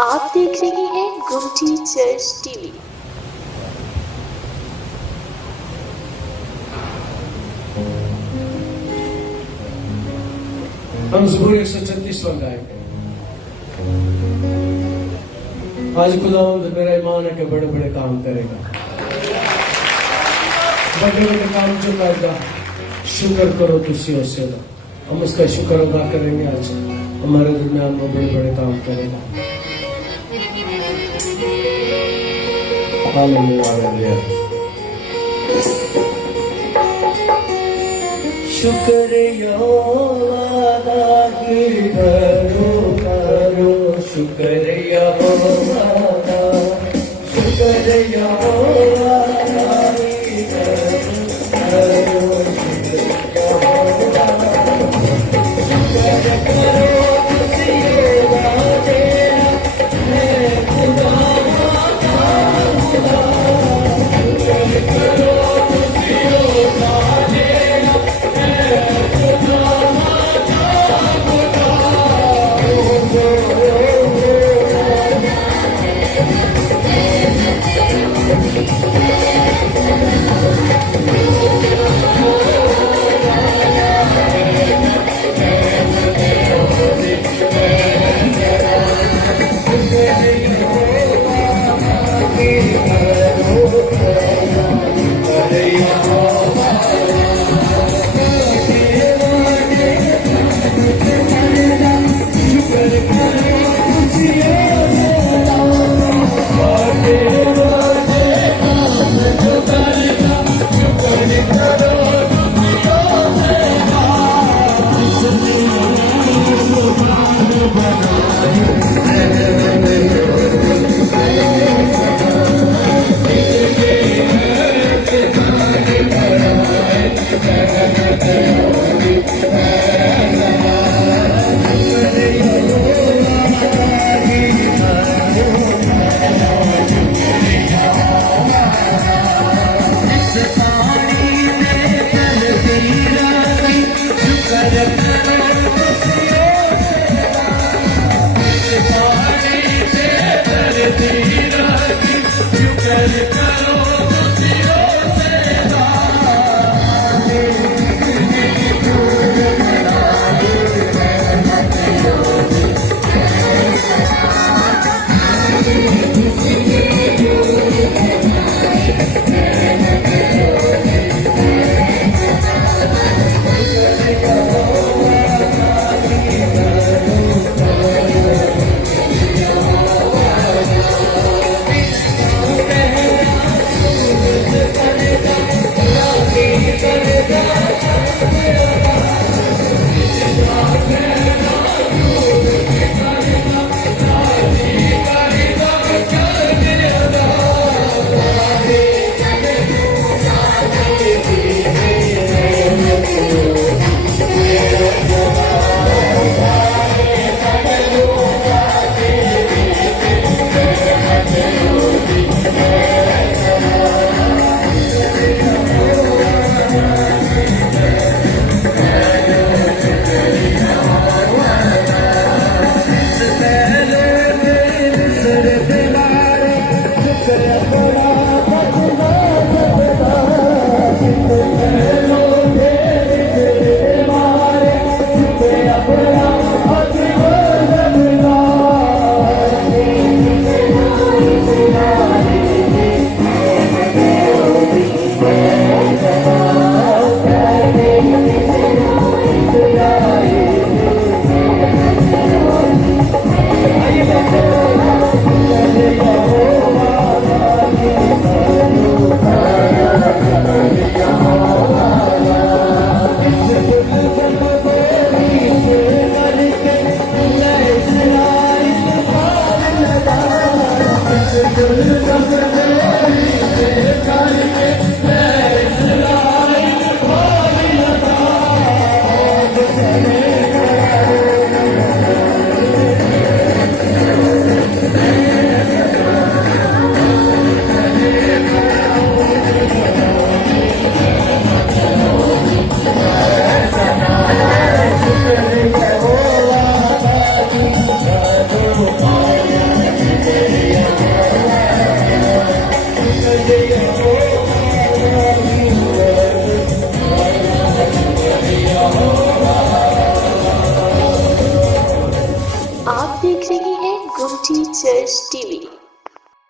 आप देख रहे हैं गुमटी चर्च टीवी। हम ज़बूर 136 गाएंगे। आज खुदावंद मेरा ईमान है कि बड़े बड़े काम करेगा, बड़े बड़े काम जो करेगा। शुक्र करो तुसी उससे दा, हम उसका शुक्र अदा करेंगे। आज हमारे दरमियान में बड़े बड़े काम करेगा। Hallelujah hallelujah. शुक्रिया अदा करो करो, शुक्रिया अदा, शुक्रिया अदा करो, शुक्रिया करो तुसी राजे है खुदा खुदा, शुक्र करो तुसी राजे शुक्र Teachers TV.